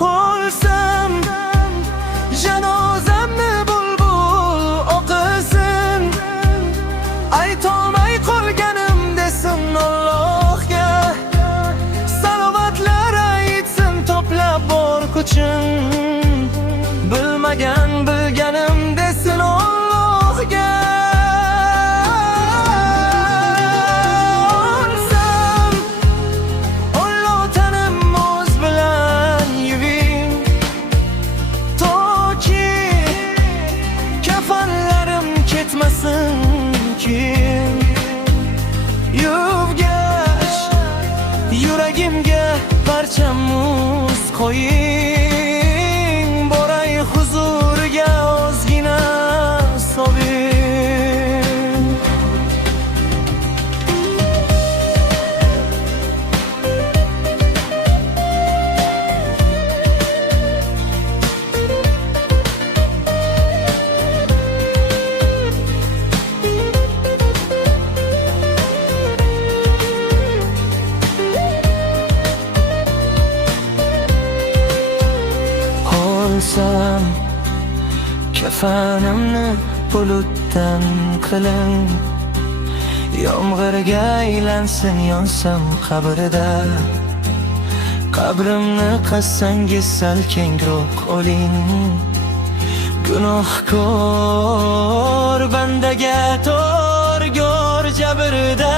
O'lsam janozamni bulbul o'qisin, aytolmay qolganim desin Allohga. Salovatlar aytsin to'plab bor kuchim, bilmagan bilganim desin Allohga. Kim yuvgach yuragimga parcha muz qo'ying, boray huzuriga ozgina sobing. Olsam kafanimni bulutdan qiling, yomg'irga aylansin yonsam qabrida. Qabrimni qazsangiz sal kengroq oling, gunohkor bandaga torgor jabrida.